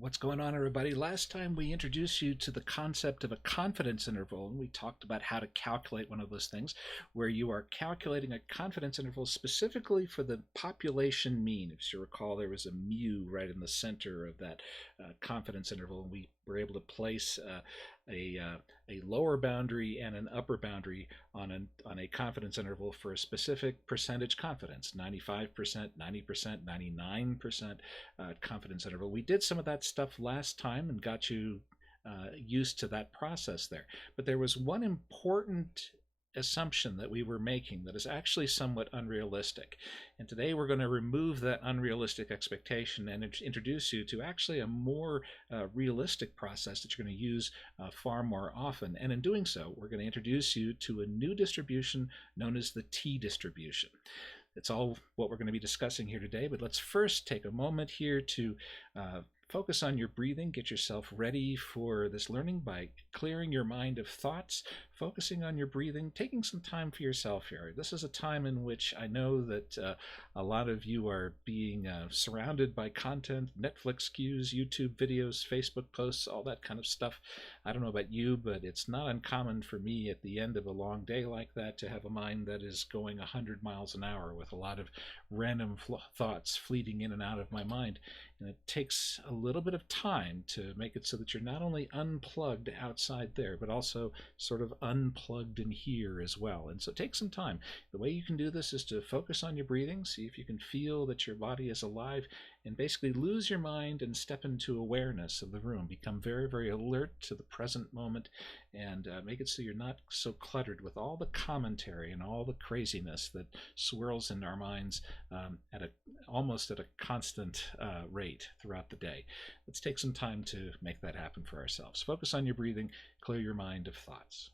What's going on, everybody? Last time we introduced you to the concept of a confidence interval, and we talked about how to calculate one of those things where you are calculating a confidence interval specifically for the population mean. If you recall, there was a mu right in the center of that confidence interval, and we were able to place a, uh, a lower boundary and an upper boundary on a confidence interval for a specific percentage confidence, 95%, 90%, 99% confidence interval. We did some of that stuff last time and got you used to that process there. But there was one important assumption that we were making that is actually somewhat unrealistic. And today we're going to remove that unrealistic expectation and introduce you to actually a more realistic process that you're going to use far more often. And in doing so, we're going to introduce you to a new distribution known as the t-distribution. It's all what we're going to be discussing here today, but let's first take a moment here to focus on your breathing, get yourself ready for this learning by clearing your mind of thoughts, focusing on your breathing, taking some time for yourself here. This is a time in which I know that a lot of you are being surrounded by content, Netflix cues, YouTube videos, Facebook posts, all that kind of stuff. I don't know about you, but it's not uncommon for me at the end of a long day like that to have a mind that is going 100 miles an hour with a lot of random thoughts fleeting in and out of my mind. And it takes a little bit of time to make it so that you're not only unplugged outside there, but also sort of unplugged in here as well. And so take some time. The way you can do this is to focus on your breathing, see if you can feel that your body is alive, and basically lose your mind and step into awareness of the room. Become very, very alert to the present moment and make it so you're not so cluttered with all the commentary and all the craziness that swirls in our minds almost at a constant rate throughout the day. Let's take some time to make that happen for ourselves. Focus on your breathing, clear your mind of thoughts.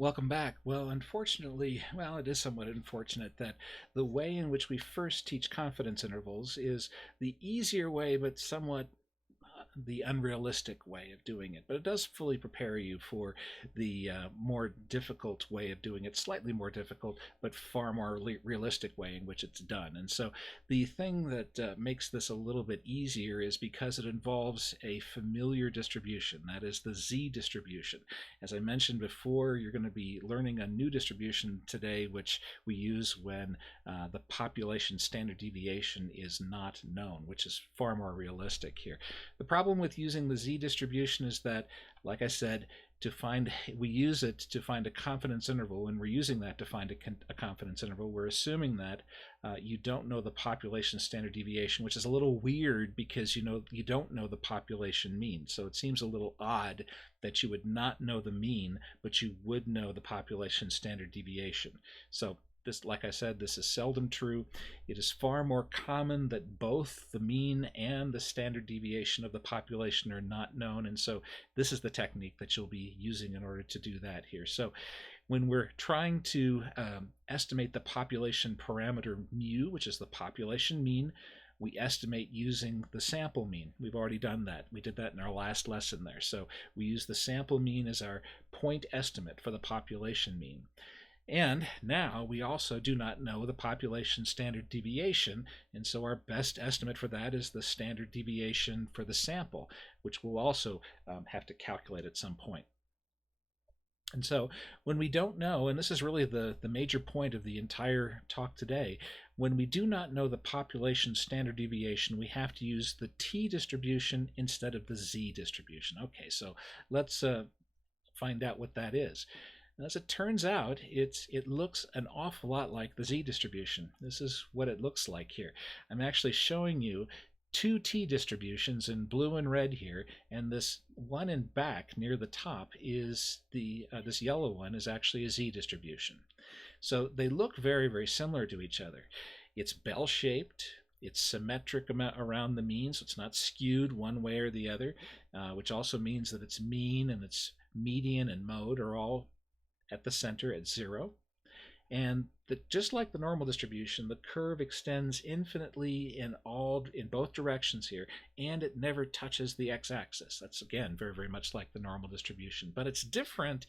Welcome back. Well, unfortunately, it is somewhat unfortunate that the way in which we first teach confidence intervals is the easier way, but somewhat the unrealistic way of doing it, but it does fully prepare you for the more difficult way of doing it, slightly more difficult, but far more realistic way in which it's done. And so the thing that makes this a little bit easier is because it involves a familiar distribution, that is the Z distribution. As I mentioned before, you're going to be learning a new distribution today, which we use when the population standard deviation is not known, which is far more realistic here. The problem with using the Z distribution is that, like I said, we use it to find a confidence interval, and we're using that to find a confidence interval. We're assuming that you don't know the population standard deviation, which is a little weird because you don't know the population mean. So it seems a little odd that you would not know the mean, but you would know the population standard deviation. So this, like I said, this is seldom true. It is far more common that both the mean and the standard deviation of the population are not known, and so this is the technique that you'll be using in order to do that here. So when we're trying to estimate the population parameter mu, which is the population mean, we estimate using the sample mean. We've already done that. We did that in our last lesson there. So we use the sample mean as our point estimate for the population mean. And now we also do not know the population standard deviation, and so our best estimate for that is the standard deviation for the sample, which we'll also have to calculate at some point. And so when we don't know, and this is really the major point of the entire talk today, when we do not know the population standard deviation, we have to use the T distribution instead of the Z distribution. Okay, so let's find out what that is. As it turns out, it looks an awful lot like the Z distribution. This is what it looks like here. I'm actually showing you two T distributions in blue and red here, and this one in back near the top is this yellow one is actually a Z distribution. So they look very, very similar to each other. It's bell-shaped. It's symmetric around the mean, so it's not skewed one way or the other, which also means that its mean and its median and mode are all at the center at 0. And just like the normal distribution, the curve extends infinitely in both directions here, and it never touches the x-axis. That's, again, very, very much like the normal distribution. But it's different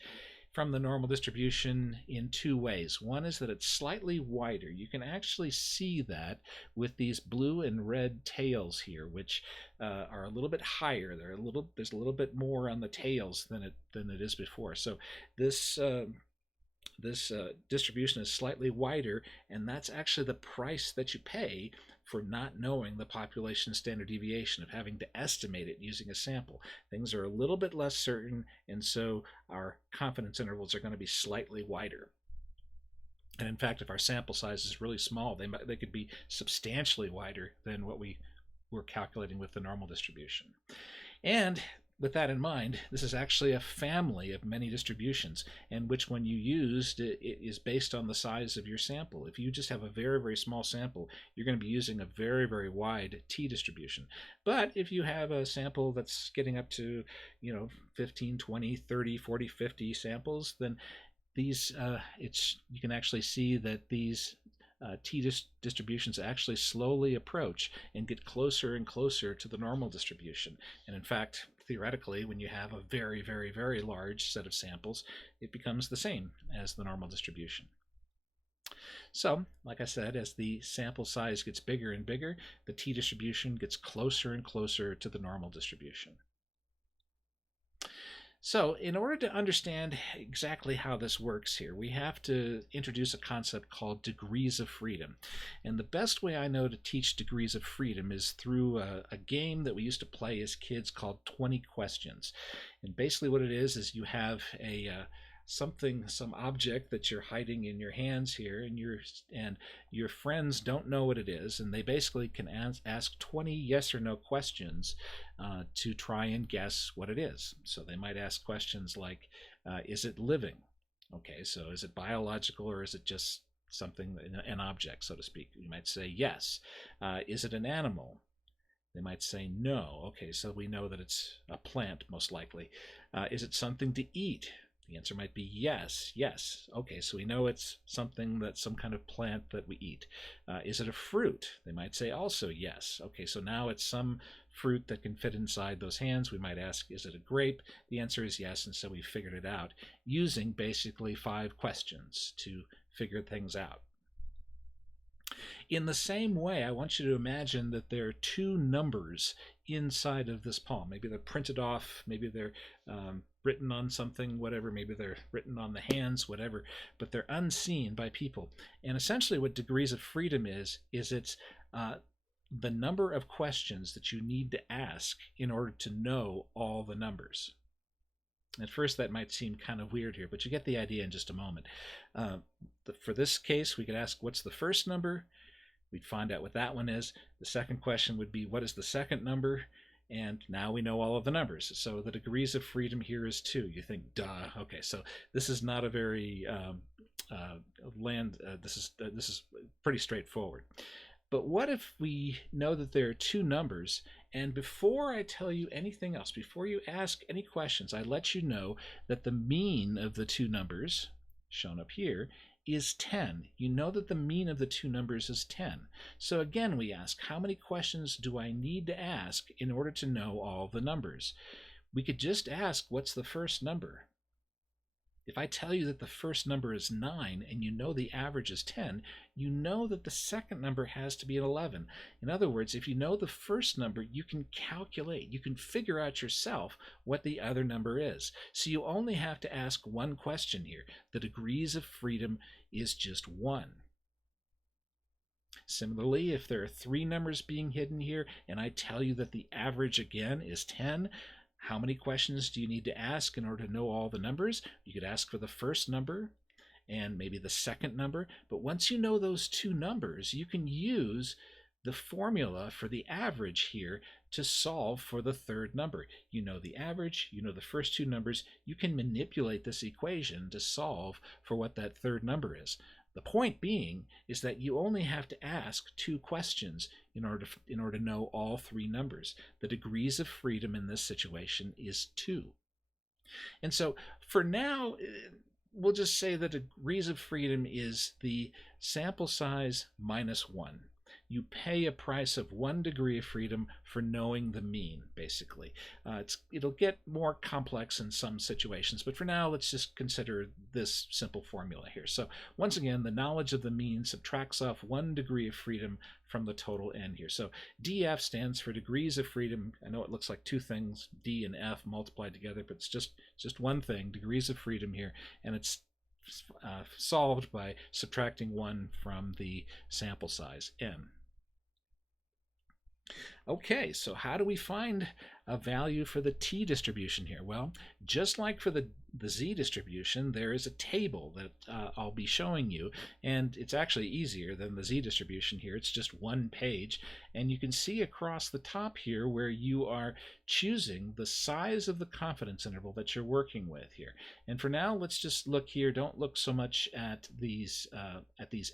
from the normal distribution in two ways. One is that it's slightly wider. You can actually see that with these blue and red tails here, which are a little bit higher. There's a little bit more on the tails than it is before. So this distribution is slightly wider, and that's actually the price that you pay for not knowing the population standard deviation, of having to estimate it using a sample. Things are a little bit less certain, and so our confidence intervals are going to be slightly wider. And in fact, if our sample size is really small, they could be substantially wider than what we were calculating with the normal distribution. And with that in mind, this is actually a family of many distributions, and which one you used it is based on the size of your sample. If you just have a very, very small sample, you're going to be using a very, very wide T distribution. But if you have a sample that's getting up to 15, 20, 30, 40, 50 samples, then these you can actually see that these T distributions actually slowly approach and get closer and closer to the normal distribution. And in fact, theoretically, when you have a very, very, very large set of samples, it becomes the same as the normal distribution. So, like I said, as the sample size gets bigger and bigger, the T distribution gets closer and closer to the normal distribution. So in order to understand exactly how this works here, we have to introduce a concept called degrees of freedom. And the best way I know to teach degrees of freedom is through a game that we used to play as kids called 20 Questions. And basically what it is you have some object that you're hiding in your hands here, and your friends don't know what it is, and they basically can ask 20 yes or no questions to try and guess what it is. So they might ask questions like, is it living? Okay, so is it biological, or is it just something, an object, so to speak? You might say yes. Is it an animal? They might say no. Okay, so we know that it's a plant, most likely. Is it something to eat? The answer might be yes, yes. Okay, so we know it's something that's some kind of plant that we eat. Is it a fruit? They might say also yes. Okay, so now it's some fruit that can fit inside those hands. We might ask, is it a grape? The answer is yes, and so we figured it out using basically 5 questions to figure things out. In the same way, I want you to imagine that there are 2 numbers inside of this palm. Maybe they're printed off, maybe they're written on something, whatever, maybe they're written on the hands, whatever, but they're unseen by people. And essentially what degrees of freedom is it's the number of questions that you need to ask in order to know all the numbers. At first that might seem kind of weird here, but you get the idea in just a moment. For this case, we could ask, what's the first number? We'd find out what that one is. The second question would be, what is the second number? And now we know all of the numbers. So the degrees of freedom here is 2. You think, duh. Okay, so this is not a very this is pretty straightforward. But what if we know that there are 2 numbers, and before I tell you anything else, before you ask any questions, I let you know that the mean of the 2 numbers, shown up here, is 10. You know that the mean of the 2 numbers is 10. So again, we ask, how many questions do I need to ask in order to know all the numbers? We could just ask, what's the first number? If I tell you that the first number is 9 and you know the average is 10, you know that the second number has to be an 11. In other words, if you know the first number, you can calculate, you can figure out yourself what the other number is. So you only have to ask one question here. The degrees of freedom is just 1. Similarly, if there are 3 numbers being hidden here and I tell you that the average again is 10, how many questions do you need to ask in order to know all the numbers? You could ask for the first number and maybe the second number, but once you know those 2 numbers, you can use the formula for the average here to solve for the third number. You know the average, you know the first 2 numbers, you can manipulate this equation to solve for what that third number is. The point being is that you only have to ask 2 questions in order to know all 3 numbers. The degrees of freedom in this situation is 2. And so for now, we'll just say the degrees of freedom is the sample size minus 1. You pay a price of 1 degree of freedom for knowing the mean, basically. It'll get more complex in some situations, but for now, let's just consider this simple formula here. So once again, the knowledge of the mean subtracts off 1 degree of freedom from the total n here. So df stands for degrees of freedom. I know it looks like 2 things, d and f multiplied together, but it's just one thing, degrees of freedom here, and it's solved by subtracting 1 from the sample size, n. Okay, so how do we find a value for the t distribution here? Well, just like for the z distribution, there is a table that I'll be showing you, and it's actually easier than the z distribution here. It's just 1 page, and you can see across the top here where you are choosing the size of the confidence interval that you're working with here. And for now, let's just look here. Don't look so much at these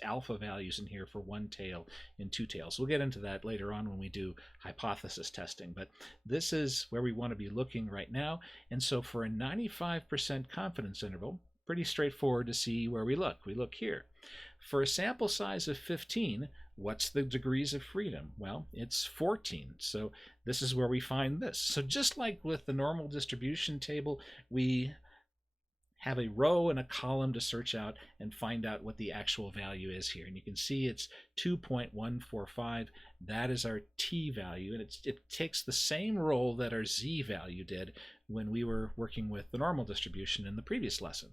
alpha values in here for 1 tail and 2 tails. We'll get into that later on when we do hypothesis testing, but this is where we want to be looking right now. And so for a 95% confidence interval, pretty straightforward to see where we look. We look here. For a sample size of 15, what's the degrees of freedom? Well, it's 14. So this is where we find this. So just like with the normal distribution table, we have a row and a column to search out and find out what the actual value is here. And you can see it's 2.145. That is our t value, and it takes the same role that our z value did when we were working with the normal distribution in the previous lesson.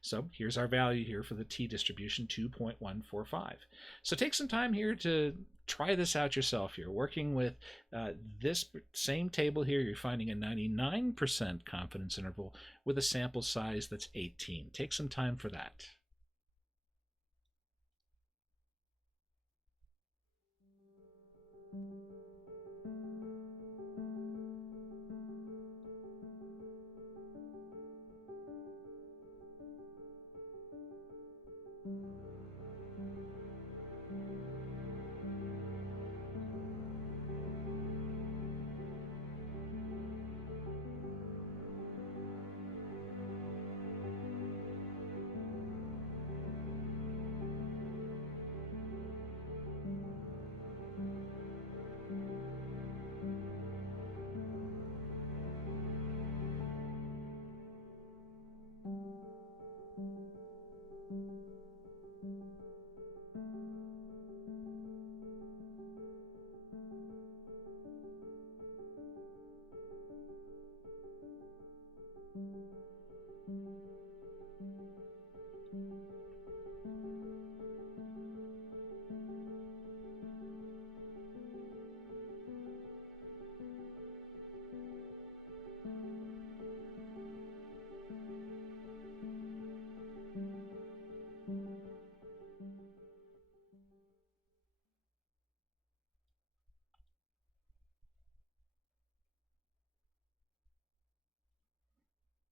So here's our value here for the t distribution, 2.145. So take some time here to try this out yourself. You're working with this same table here. You're finding a 99% confidence interval with a sample size that's 18. Take some time for that.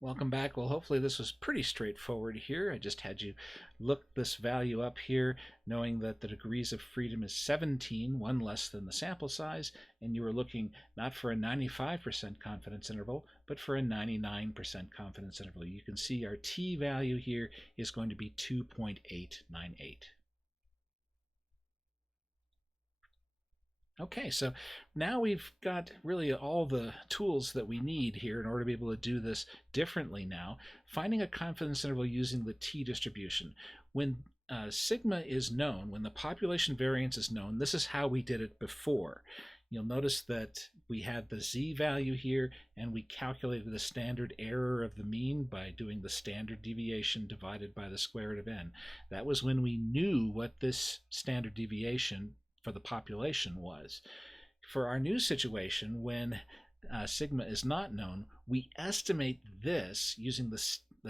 Welcome back. Well, hopefully this was pretty straightforward here. I just had you look this value up here, knowing that the degrees of freedom is 17, one less than the sample size, and you were looking not for a 95% confidence interval, but for a 99% confidence interval. You can see our t value here is going to be 2.898. Okay, so now we've got really all the tools that we need here in order to be able to do this differently now. Finding a confidence interval using the t-distribution. When sigma is known, when the population variance is known, this is how we did it before. You'll notice that we had the z value here, and we calculated the standard error of the mean by doing the standard deviation divided by the square root of n. That was when we knew what this standard deviation for the population was. For our new situation, when sigma is not known, we estimate this using the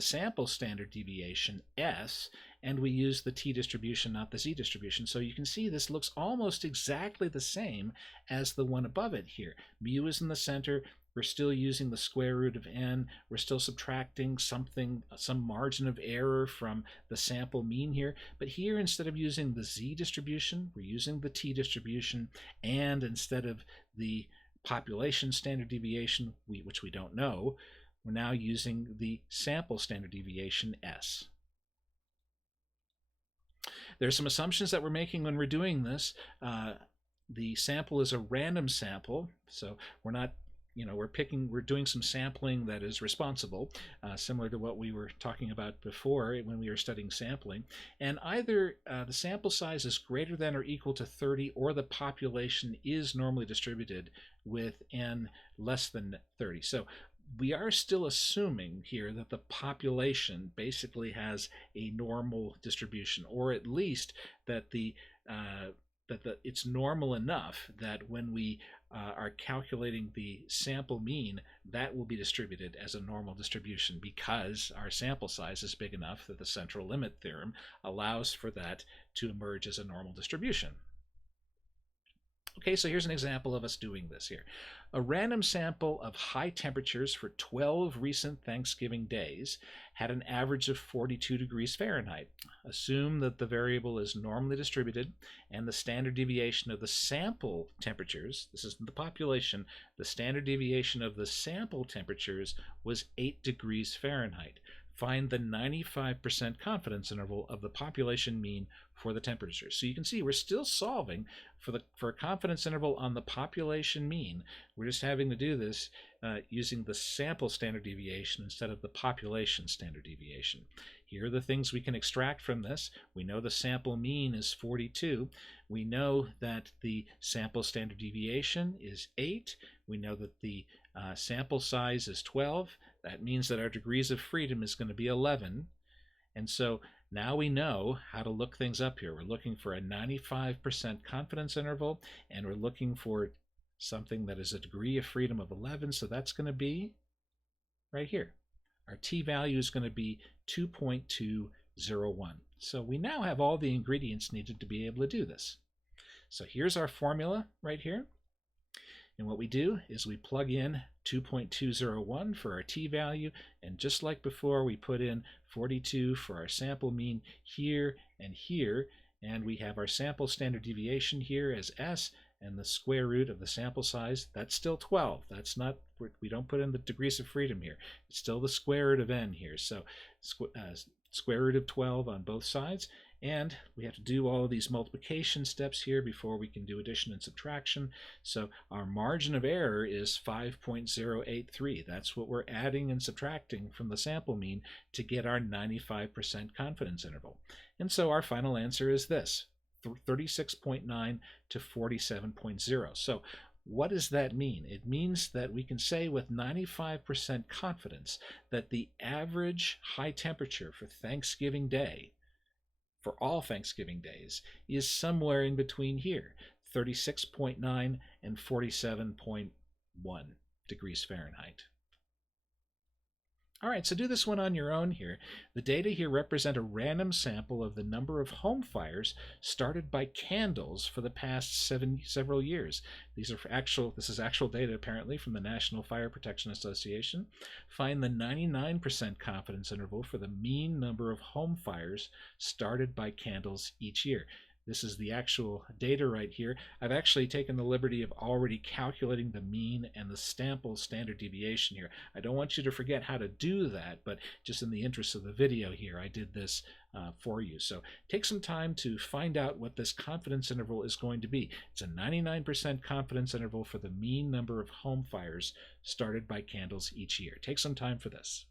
sample standard deviation, S, and we use the t-distribution, not the z-distribution. So you can see this looks almost exactly the same as the one above it here. Mu is in the center. We're still using the square root of n. We're still subtracting something, some margin of error from the sample mean here. But here, instead of using the z-distribution, we're using the t-distribution, and instead of the population standard deviation, which we don't know, we're now using the sample standard deviation, S. There's some assumptions that we're making when we're doing this. The sample is a random sample, so we're not, we're doing some sampling that is responsible, similar to what we were talking about before when we were studying sampling. And either the sample size is greater than or equal to 30, or the population is normally distributed with n less than 30. So we are still assuming here that the population basically has a normal distribution, or at least that it's normal enough that when we are calculating the sample mean, that will be distributed as a normal distribution, because our sample size is big enough that the central limit theorem allows for that to emerge as a normal distribution. Okay, so here's an example of us doing this here. A random sample of high temperatures for 12 recent Thanksgiving days had an average of 42 degrees Fahrenheit. Assume that the variable is normally distributed and the standard deviation of the sample temperatures, this is the population, the standard deviation of the sample temperatures was 8 degrees Fahrenheit. Find the 95% confidence interval of the population mean for the temperature. So you can see we're still solving for a confidence interval on the population mean. We're just having to do this using the sample standard deviation instead of the population standard deviation. Here are the things we can extract from this. We know the sample mean is 42. We know that the sample standard deviation is 8. We know that the sample size is 12. That means that our degrees of freedom is going to be 11. And so now we know how to look things up here. We're looking for a 95% confidence interval, and we're looking for something that is a degree of freedom of 11. So that's going to be right here. Our t value is going to be 2.201. So we now have all the ingredients needed to be able to do this. So here's our formula right here. And what we do is we plug in 2.201 for our t value, and just like before, we put in 42 for our sample mean here and here, and we have our sample standard deviation here as S, and the square root of the sample size, that's still 12. That's not, we don't put in the degrees of freedom here. It's still the square root of n here. So square root of 12 on both sides. And we have to do all of these multiplication steps here before we can do addition and subtraction. So our margin of error is 5.083. That's what we're adding and subtracting from the sample mean to get our 95% confidence interval. And so our final answer is this, 36.9 to 47.0. So what does that mean? It means that we can say with 95% confidence that the average high temperature for Thanksgiving Day, for all Thanksgiving days, is somewhere in between here, 36.9 and 47.1 degrees Fahrenheit. All right, so do this one on your own here. The data here represent a random sample of the number of home fires started by candles for the past several years. These are this is actual data apparently from the National Fire Protection Association. Find the 99% confidence interval for the mean number of home fires started by candles each year. This is the actual data right here. I've actually taken the liberty of already calculating the mean and the sample standard deviation here. I don't want you to forget how to do that, but just in the interest of the video here, I did this for you. So take some time to find out what this confidence interval is going to be. It's a 99% confidence interval for the mean number of home fires started by candles each year. Take some time for this.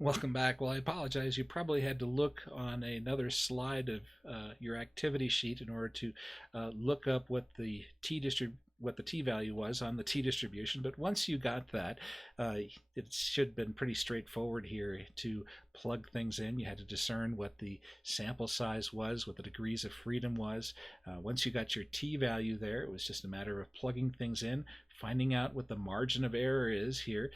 Welcome back. Well, I apologize. You probably had to look on another slide of your activity sheet in order to look up what the t-value was on the t-distribution. But once you got that, it should have been pretty straightforward here to plug things in. You had to discern what the sample size was, what the degrees of freedom was. Once you got your t-value there, it was just a matter of plugging things in, finding out what the margin of error is here.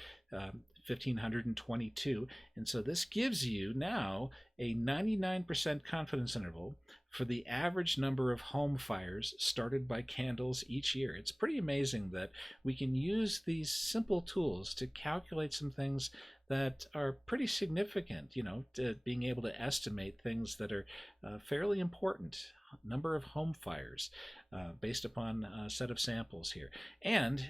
1522, and so this gives you now a 99% confidence interval for the average number of home fires started by candles each year. It's pretty amazing that we can use these simple tools to calculate some things that are pretty significant, to being able to estimate things that are fairly important. Number of home fires based upon a set of samples here. And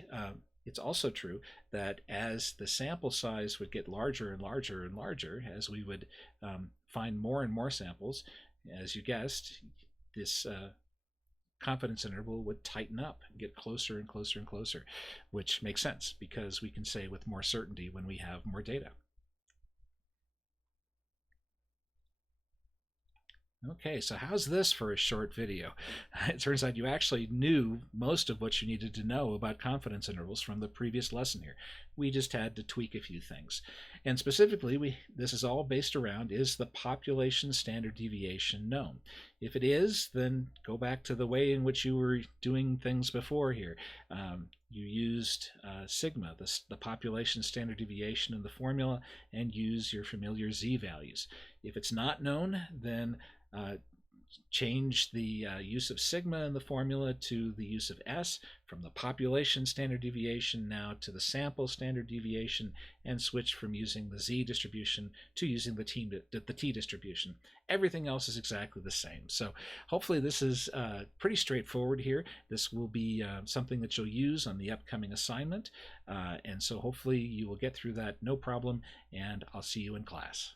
it's also true that as the sample size would get larger and larger and larger, as we would find more and more samples, as you guessed, this confidence interval would tighten up and get closer and closer and closer, which makes sense because we can say with more certainty when we have more data. Okay, so how's this for a short video? It turns out you actually knew most of what you needed to know about confidence intervals from the previous lesson here. We just had to tweak a few things. And specifically, this is all based around, is the population standard deviation known? If it is, then go back to the way in which you were doing things before here. You used sigma, the population standard deviation in the formula, and use your familiar z-values. If it's not known, then change the use of sigma in the formula to the use of S, from the population standard deviation now to the sample standard deviation, and switch from using the Z distribution to using the T distribution. Everything else is exactly the same. So hopefully this is pretty straightforward here. This will be something that you'll use on the upcoming assignment. And so hopefully you will get through that no problem, and I'll see you in class.